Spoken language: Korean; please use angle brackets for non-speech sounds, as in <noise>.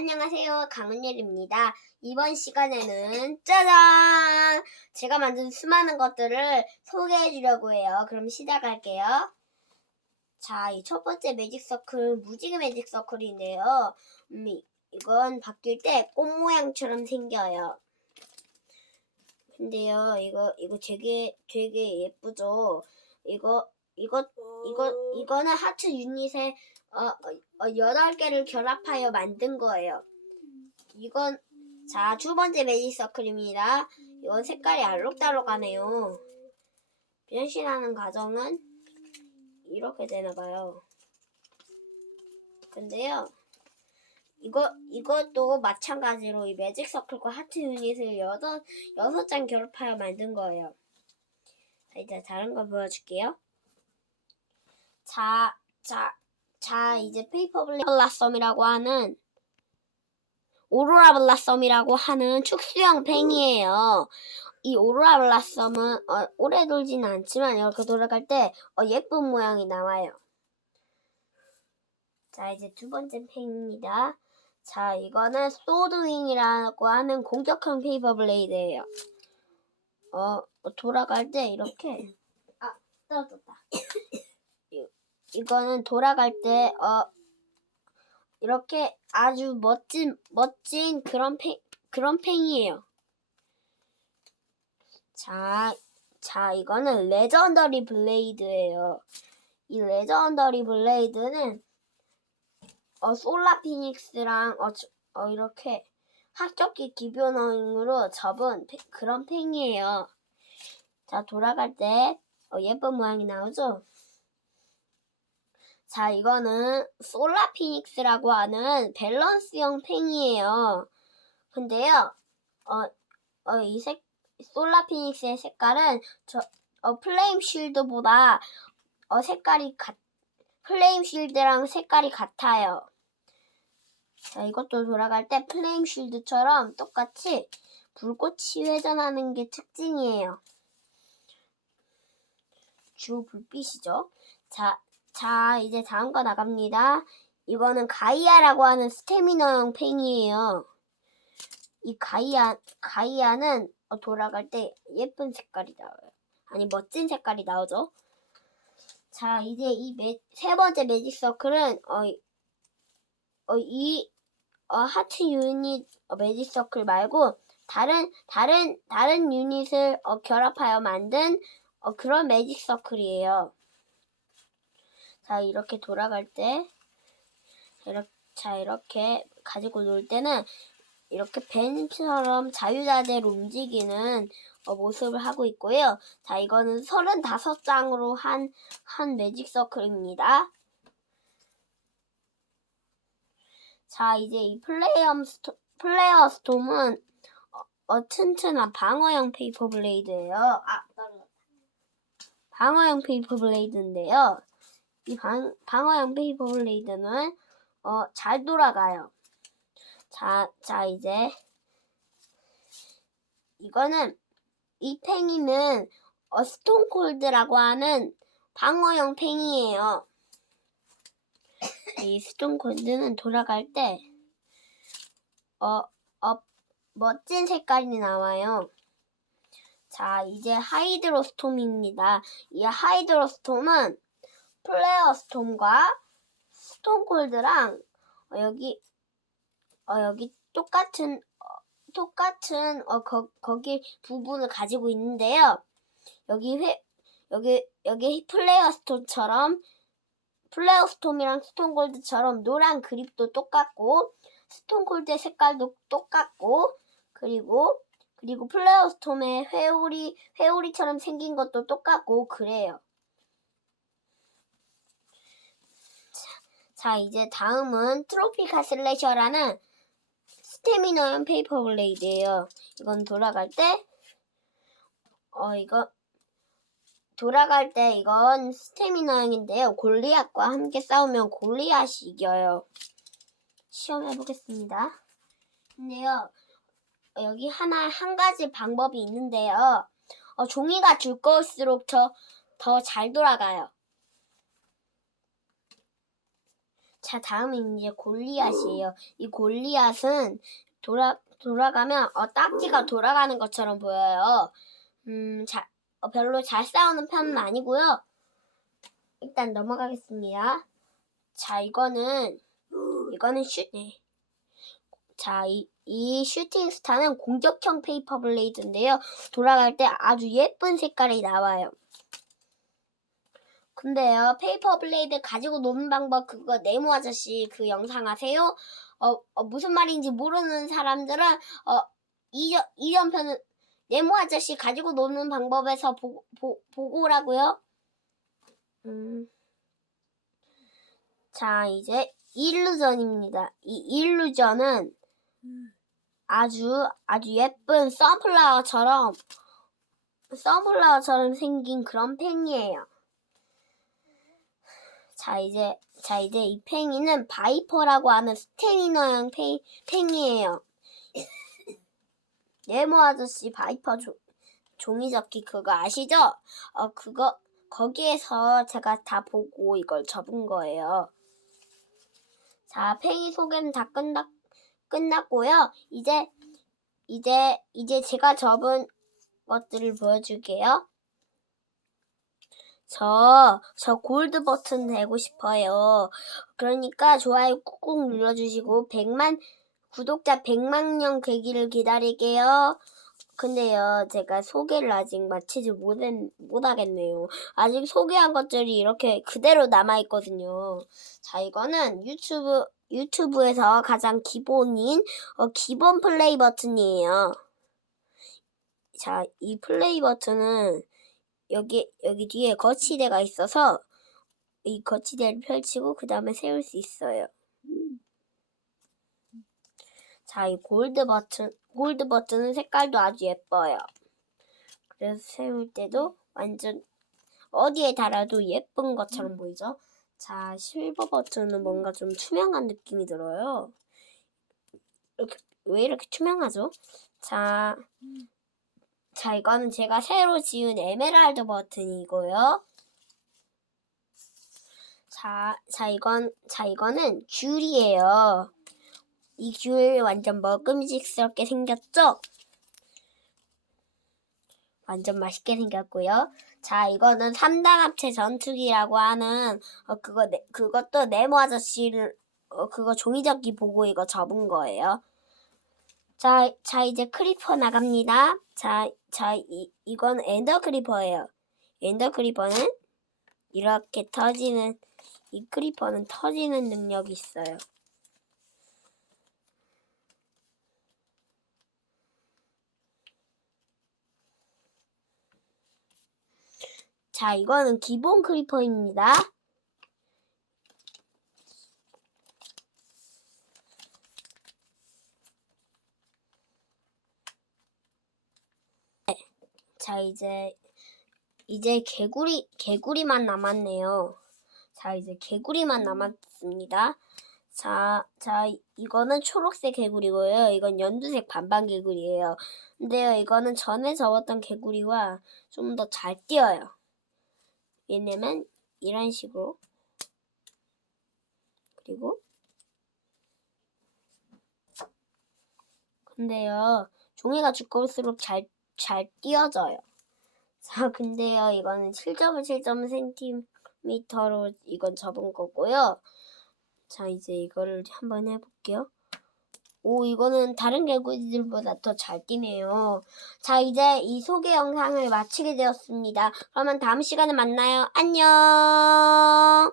안녕하세요. 강은예입니다. 이번 시간에는 짜잔! 제가 만든 수많은 것들을 소개해 주려고 해요. 그럼 시작할게요. 자, 이 첫 번째 매직 서클, 무지개 매직 서클인데요. 음, 이- 이건 바뀔 때 꽃 모양처럼 생겨요. 근데요, 이거, 이거 되게, 되게 예쁘죠? 이거, 이거, 이거, 이거는 하트 유닛의 어, 어, 8개를 결합하여 만든 거예요. 이건, 자, 두 번째 매직 서클입니다. 이건 색깔이 알록달록하네요. 변신하는 과정은 이렇게 되나 봐요. 근데요, 이거, 이것도 마찬가지로 이 매직 서클과 하트 유닛을 여섯, 여섯 장 결합하여 만든 거예요. 자, 이제 다른 거 보여줄게요. 자, 자, 자, 이제 페이퍼 블라썸이라고 하는 오로라 블라썸이라고 하는 축수형 팽이에요. 이 오로라 블라썸은 어, 오래 돌지는 않지만 이렇게 돌아갈 때 어, 예쁜 모양이 나와요. 자, 이제 두 번째 팽입니다. 자, 이거는 소드윙이라고 하는 공격형 페이퍼 블레이드예요. 어, 돌아갈 때 이렇게 아, 떨어졌다. 이거는 돌아갈 때, 어, 이렇게 아주 멋진, 멋진 그런 팽, 그런 팽이에요. 자, 자, 이거는 레전더리 블레이드예요. 이 레전더리 블레이드는, 어, 솔라 피닉스랑, 어, 저- 어, 이렇게 합격기 기변형으로 접은 팽- 그런 팽이에요. 자, 돌아갈 때, 어, 예쁜 모양이 나오죠? 자, 이거는 솔라 피닉스라고 하는 밸런스형 팽이에요. 근데요, 어, 어, 이 색, 솔라 피닉스의 색깔은 저, 어, 플레임 쉴드보다, 어, 색깔이 같, 플레임 쉴드랑 색깔이 같아요. 자, 이것도 돌아갈 때 플레임 쉴드처럼 똑같이 불꽃이 회전하는 게 특징이에요. 주 불빛이죠. 자, 자, 이제 다음 거 나갑니다. 이거는 가이아라고 하는 스태미너형 팽이에요. 이 가이아, 가이아는 어, 돌아갈 때 예쁜 색깔이 나와요. 아니, 멋진 색깔이 나오죠. 자, 이제 이 세 번째 매직 서클은, 어, 이- 어, 이, 어, 하트 유닛 어, 매직 서클 말고, 다른, 다른, 다른 유닛을 어, 결합하여 만든 어, 그런 매직 서클이에요. 자, 이렇게 돌아갈 때, 이렇게, 자, 이렇게 가지고 놀 때는, 이렇게 벤처럼 자유자재로 움직이는 어, 모습을 하고 있고요. 자, 이거는 35장으로 한, 한 매직 서클입니다. 자, 이제 이 플레이엄 스토, 플레이어 스톰은, 어, 어, 튼튼한 방어형 페이퍼 블레이드예요. 아, 떨어졌다. 방어형 페이퍼 블레이드인데요. 이 방, 방어형 페이퍼 블레이드는 어, 잘 돌아가요. 자, 자 이제 이거는 이 팽이는 어, 스톤콜드라고 하는 방어형 팽이에요. 이 스톤콜드는 돌아갈 때 어, 어, 멋진 색깔이 나와요. 자, 이제 하이드로 스톰입니다. 이 하이드로 스톰은 플레어 스톰과 스톤콜드랑 어, 여기 어, 여기 똑같은 어, 똑같은 어, 거, 거기 부분을 가지고 있는데요. 여기 회 여기 여기 플레어 스톰처럼 플레어 스톰이랑 스톤콜드처럼 노란 그립도 똑같고 스톤콜드의 색깔도 똑같고 그리고 그리고 플레어 스톰의 회오리 회오리처럼 생긴 것도 똑같고 그래요. 자, 이제 다음은 트로피카 슬래셔라는 스태미너형 페이퍼 블레이드예요. 이건 돌아갈 때, 어, 이거, 돌아갈 때 이건 스태미너형인데요. 골리앗과 함께 싸우면 골리앗이 이겨요. 시험해 보겠습니다. 근데요, 어, 여기 하나, 한 가지 방법이 있는데요. 어, 종이가 두꺼울수록 더, 더 잘 돌아가요. 자, 다음은 이제 골리앗이에요. 이 골리앗은 돌아, 돌아가면, 어, 딱지가 돌아가는 것처럼 보여요. 음, 자, 어, 별로 잘 싸우는 편은 아니고요. 일단 넘어가겠습니다. 자, 이거는, 이거는 슈, 네. 자, 이, 이 슈팅 스타는 공격형 페이퍼 블레이드인데요. 돌아갈 때 아주 예쁜 색깔이 나와요. 근데요, 페이퍼 블레이드 가지고 노는 방법 그거 네모 아저씨 그 영상 아세요? 어, 어, 무슨 말인지 모르는 사람들은 어, 이전, 이전편은 네모 아저씨 가지고 노는 방법에서 보, 보, 보고 오라고요. 음. 자, 이제 일루전입니다. 이 일루전은 아주 아주 예쁜 선플라워처럼 선플라워처럼 생긴 그런 팽이에요. 자 이제 자 이제 이 팽이는 바이퍼라고 하는 스테미너형 팽, 팽이에요. <coughs> 네모 아저씨 바이퍼 조, 종이접기 그거 아시죠? 어 그거 거기에서 제가 다 보고 이걸 접은 거예요. 자 팽이 소개는 다 끝났 끝났고요. 이제 이제 이제 제가 접은 것들을 보여줄게요. 저, 저 골드 버튼 되고 싶어요. 그러니까 좋아요 꾹꾹 눌러주시고 100만 구독자 100만 명 되기를 기다릴게요. 근데요, 제가 소개를 아직 마치지 못했, 못하겠네요. 아직 소개한 것들이 이렇게 그대로 남아있거든요. 자, 이거는 유튜브, 유튜브에서 가장 기본인, 어, 기본 플레이 버튼이에요. 자, 이 플레이 버튼은 여기, 여기 뒤에 거치대가 있어서 이 거치대를 펼치고 그 다음에 세울 수 있어요. 자, 이 골드 버튼, 골드 버튼은 색깔도 아주 예뻐요. 그래서 세울 때도 완전 어디에 달아도 예쁜 것처럼 보이죠? 자, 실버 버튼은 뭔가 좀 투명한 느낌이 들어요. 이렇게, 왜 이렇게 투명하죠? 자, 자, 이거는 제가 새로 지은 에메랄드 버튼이고요. 자, 자, 이건, 자, 이거는 귤이에요. 이 귤 완전 먹음직스럽게 생겼죠? 완전 맛있게 생겼고요. 자, 이거는 3단 합체 전투기라고 하는, 어, 그거, 네, 그것도 네모 아저씨를, 어, 그거 종이접기 보고 이거 접은 거예요. 자, 자, 이제 크리퍼 나갑니다. 자, 자, 이, 이건 엔더 크리퍼예요. 엔더 크리퍼는 이렇게 터지는, 이 크리퍼는 터지는 능력이 있어요. 자, 이거는 기본 크리퍼입니다. 자, 이제 이제 개구리 개구리만 남았네요. 자, 이제 개구리만 남았습니다. 자, 자, 이거는 초록색 개구리고요. 이건 연두색 반반 개구리예요. 근데요, 이거는 전에 접었던 개구리와 좀 더 잘 뛰어요. 왜냐면 이런 식으로 그리고 근데요, 종이가 두꺼울수록 잘, 잘 띄어져요. <laughs> 자, 근데요, 이거는 7.7.cm로 이건 접은 거고요. 자, 이제 이거를 한번 해볼게요. 오, 이거는 다른 개구리들보다 더 잘 뛰네요. 자, 이제 이 소개 영상을 마치게 되었습니다. 그러면 다음 시간에 만나요. 안녕!